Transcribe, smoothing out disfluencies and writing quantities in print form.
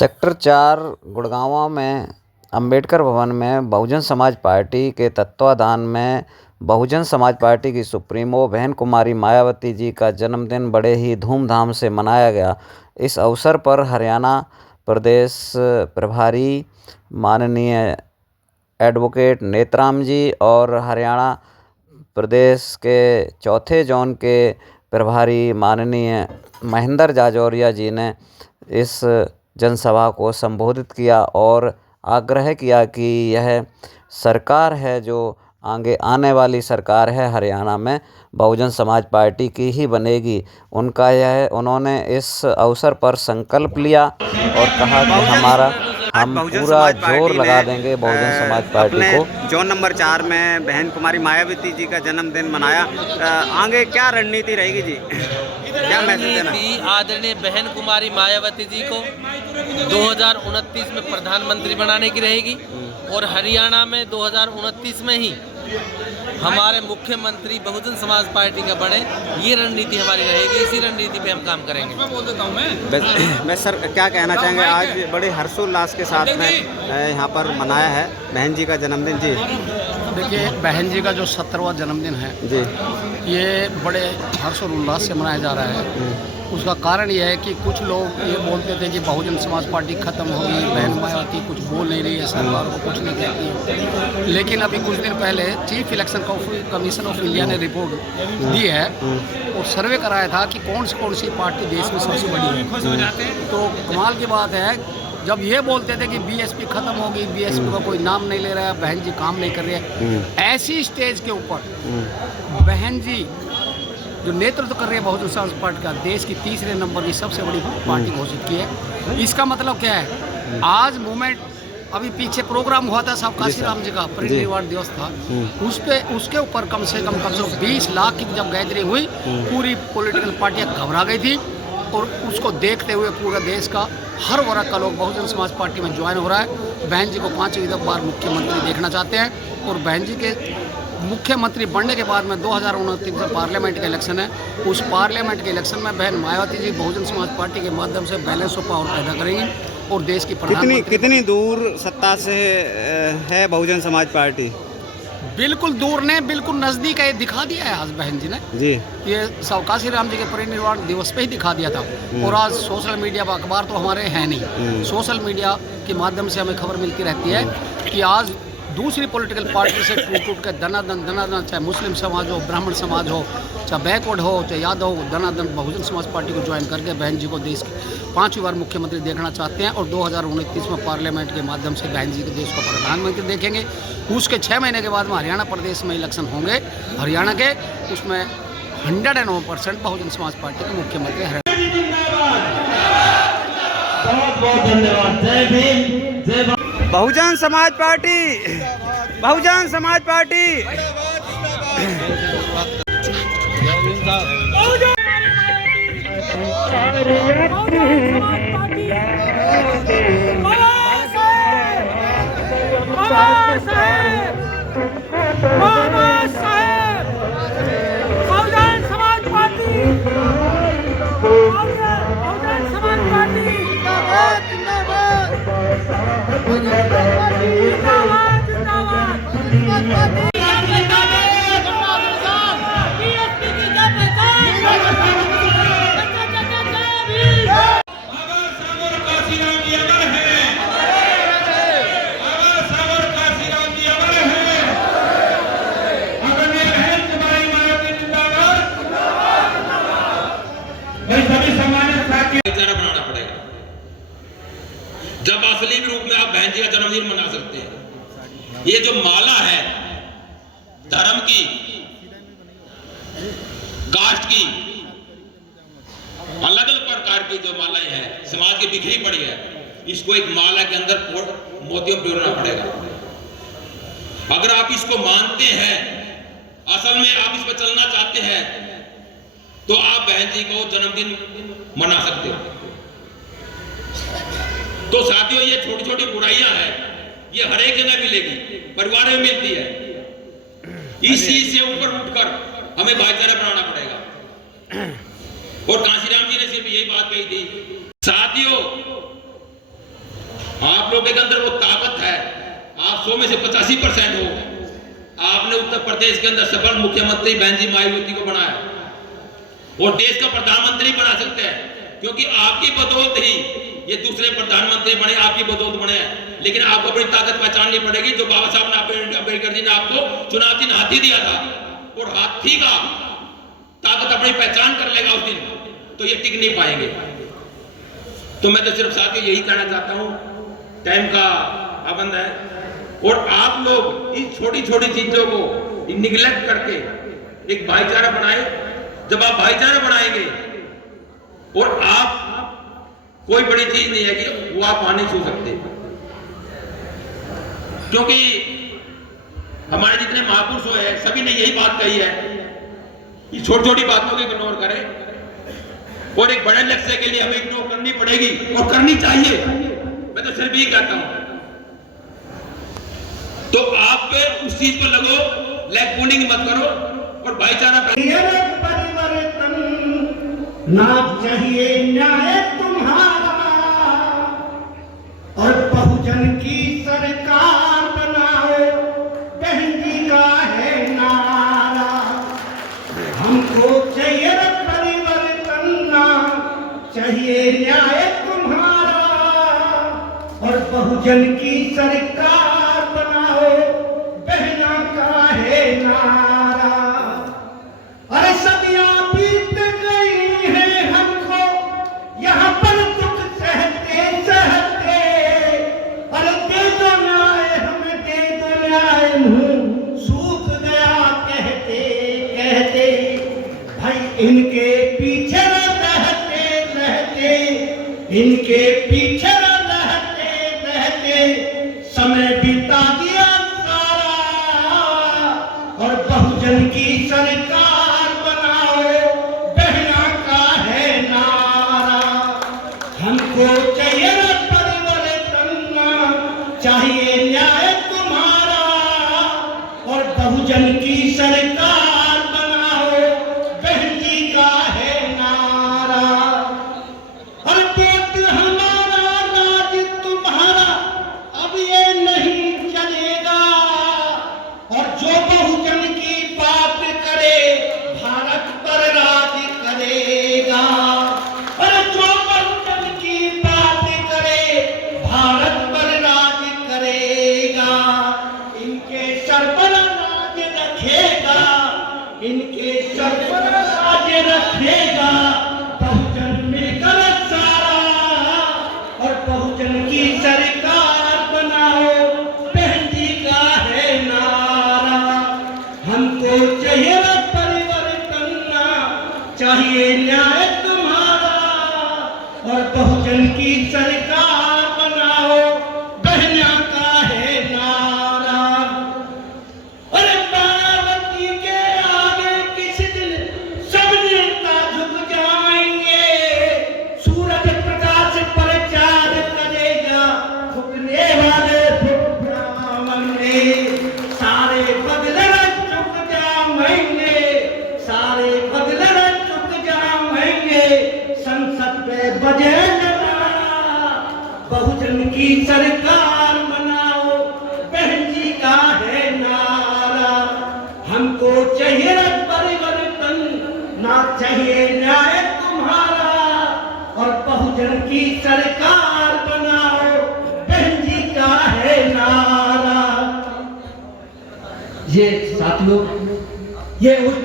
Sector 4 Gurgaon में अंबेडकर भवन में बहुजन समाज पार्टी के तत्वाधान में बहुजन समाज पार्टी की सुप्रीमो बहन कुमारी मायावती जी का जन्मदिन बड़े ही धूमधाम से मनाया गया। इस अवसर पर हरियाणा प्रदेश प्रभारी माननीय एडवोकेट नेतराम जी और हरियाणा प्रदेश के चौथे जोन के प्रभारी माननीय महेंद्र जाजौरिया जी ने इस जनसभा को संबोधित किया और आग्रह किया कि यह सरकार है जो आगे आने वाली सरकार है हरियाणा में बहुजन समाज पार्टी की ही बनेगी। उन्होंने इस अवसर पर संकल्प लिया और कहा कि हम पूरा जोर लगा देंगे बहुजन समाज पार्टी को। जोन नंबर 4 में बहन कुमारी मायावती जी का जन्मदिन मनाया, आगे क्या रणनीति रहेगी जी? क्या मैसेज देना? आदरणीय बहन कुमारी मायावती जी को 2029 में प्रधानमंत्री बनाने की रहेगी और हरियाणा में 2029 में ही हमारे मुख्यमंत्री बहुजन समाज पार्टी का बने, ये रणनीति हमारी रहेगी। इसी रणनीति पे हम काम करेंगे। मैं सर क्या कहना चाहेंगे, आज बड़े हर्षोल्लास के साथ में यहाँ पर मनाया है बहन जी का जन्मदिन जी? देखिए, बहन जी का जो 17वां जन्मदिन है जी, ये बड़े हर्ष और उल्लास से मनाया जा रहा है। उसका कारण यह है कि कुछ लोग ये बोलते थे कि बहुजन समाज पार्टी ख़त्म होगी, बहन मायावती कुछ बोल नहीं रही है, सरकार को कुछ नहीं कहती है। लेकिन अभी कुछ दिन पहले chief election commission of India ने रिपोर्ट दी है और सर्वे कराया था कि कौन सी पार्टी देश में सबसे बड़ी है। तो कमाल की बात है, जब ये बोलते थे कि बीएसपी खत्म होगी, बीएसपी का कोई नाम नहीं ले रहा है, बहन जी काम नहीं कर रही है, ऐसी स्टेज के ऊपर बहन जी जो नेतृत्व कर रही है बहुजन समाज पार्टी का, देश की तीसरे नंबर की सबसे बड़ी पार्टी घोषित की है। इसका मतलब क्या है? आज मूवमेंट, अभी पीछे प्रोग्राम हुआ था साहब काशीराम जी का परिनिर्वाण दिवस था, उसके ऊपर कम से कम 20 लाख की जब गैदरिंग हुई, पूरी पॉलिटिकल पार्टियां घबरा गई थी और उसको देखते हुए पूरा देश का हर वर्ग का लोग बहुजन समाज पार्टी में ज्वाइन हो रहा है। बहन जी को 5वीं बार मुख्यमंत्री देखना चाहते हैं और बहन जी के मुख्यमंत्री बनने के बाद में 2029 में पार्लियामेंट का इलेक्शन है। उस पार्लियामेंट के इलेक्शन में बहन मायावती जी बहुजन समाज पार्टी के माध्यम से बैलेंस ऑफ पावर पैदा करेंगी और देश की कितनी दूर सत्ता से है बहुजन समाज पार्टी? बिल्कुल दूर ने, बिल्कुल नज़दीक है, ये दिखा दिया है आज बहन जी ने जी। ये सब काशीराम जी के परिनिर्वाण दिवस पे ही दिखा दिया था। और आज सोशल मीडिया पर, अखबार तो हमारे हैं नहीं, सोशल मीडिया के माध्यम से हमें खबर मिलती रहती है कि आज दूसरी पॉलिटिकल पार्टी से टूट के दनादन, चाहे मुस्लिम समाज हो, ब्राह्मण समाज हो, चाहे बैकवर्ड हो, चाहे यादव हो, दनादन बहुजन समाज पार्टी को ज्वाइन करके बहन जी को देश की 5वीं बार मुख्यमंत्री देखना चाहते हैं और 2029 में पार्लियामेंट के माध्यम से बहन जी के देश को प्रधानमंत्री देखेंगे। उसके 6 महीने के बाद में हरियाणा प्रदेश में इलेक्शन होंगे हरियाणा के, उसमें 109% बहुजन समाज पार्टी के मुख्यमंत्री हरियाणा। Bahujan Samaj party, Bahujan Samaj party. बनाना पड़ेगा, जब असली रूप में आप बहन जी का जन्मदिन मना सकते हैं। ये जो माला है धर्म की, कास्ट की, अलग अलग प्रकार की जो मालाएं हैं समाज की बिखरी पड़ी है, इसको एक माला के अंदर मोतियों पिरोना पड़ेगा। अगर आप इसको मानते हैं, असल में आप इस पर चलना चाहते हैं, तो आप बहन जी को जन्मदिन मना सकते हो। तो साथियों, ये छोटी छोटी बुराइयां हैं, ये हर एक जगह मिलेगी, परिवार में मिलती है। इस चीज से ऊपर उठकर हमें भाईचारा बनाना पड़ेगा। और काशीराम जी ने सिर्फ यही बात कही थी, साथियों आप लोगों के अंदर वो ताकत है, आप 100 में से 85% हो। आपने उत्तर प्रदेश के अंदर सफल मुख्यमंत्री बहन जी मायावती को बनाया और देश का प्रधानमंत्री बना सकते हैं, क्योंकि आपकी बदौलत ही ये दूसरे प्रधानमंत्री बने, आपकी बदौलत बने हैं। लेकिन आपको अपनी ताकत पहचाननी पड़ेगी। जो बाबा साहब अम्बेडकर जी ने आपको चुनाव चिन्ह हाथी दिया था, और हाथी का ताकत अपनी पहचान कर लेगा उस दिन, तो ये टिक नहीं पाएंगे। तो मैं तो सिर्फ साथियों यही कहना चाहता हूं, टाइम का पाबंद है, और आप लोग इन छोटी छोटी चीजों को निगलेक्ट करके एक भाईचारा बनाए। जब आप भाईचारा बनाएंगे, और आप कोई बड़ी चीज नहीं है कि वो आप वहां नहीं छू सकते, क्योंकि हमारे जितने महापुरुष हुए हैं सभी ने यही बात कही है कि छोटी छोटी बातों को इग्नोर करें, और एक बड़े लक्ष्य के लिए हमें इग्नोर करनी पड़ेगी और करनी चाहिए। मैं तो सिर्फ यही कहता हूं, तो आप उस चीज पर लगो, लेग पुलिंग मत करो, और भाईचारा परिवर्तन ना चाहिए न्याय तुम्हारा, और बहुजन की सरकार बनाओ, बहन जी का है नारा। हमको चाहिए परिवर्तन, ना चाहिए न्याय तुम्हारा, और बहुजन की सरकार बनाओ, बहना का है नारा। अरे सदियां बीत गई हैं हमको यहाँ पर दुख सहते सहते, अरे दे दो न्याय हमें, दे दो न्याय, मुंह सूख गया कहते कहते। भाई इनके पीछे रहते रहते, इनके पीछे रहते रहते समय बिता दिया सारा, और बहुजन की सरकार बनाओ, बहना का है नारा। हमको चाहिए परिवर्तन, चाहिए न्याय तुम्हारा, और बहुजन की सरकार बनाओ, बहन जी का है नारा। और पेट हमारा राज तुम्हारा अब ये नहीं चलेगा, और जो बहुजन की बात करे भारत पर राज करेगा। और जो बहुजन की बात करे भारत पर राज करेगा। इनके सर पर राज रखेगा, इनके सर पर राज रखेगा, बहुजन मिलकर सारा, और बहुजन की सरकार बनाओ, बहन जी का है नारा। हमको चाहिए परिवर्तन, चाहिए न्याय तुम्हारा, और बहुजन की सरकार बनाओ, बहना का है नारा। अरे मायावती के आगे किसी दिन सब नेता झुक जाएंगे, सूरज प्रकाश प्रचार करेगा, झुकने वाले झुक जाएंगे, सारे बदले झुक जाएंगे, सारे बदले झुक जाएंगे। संसद पे बजे नारा, बहुजन की सरकार बनाओ, बहन जी का है नारा। हमको चाहिए परिवर्तन, ना चाहिए न्याय तुम्हारा, और बहुजन की सरकार बनाओ, बहन जी का है नारा। ये साथियों, ये उस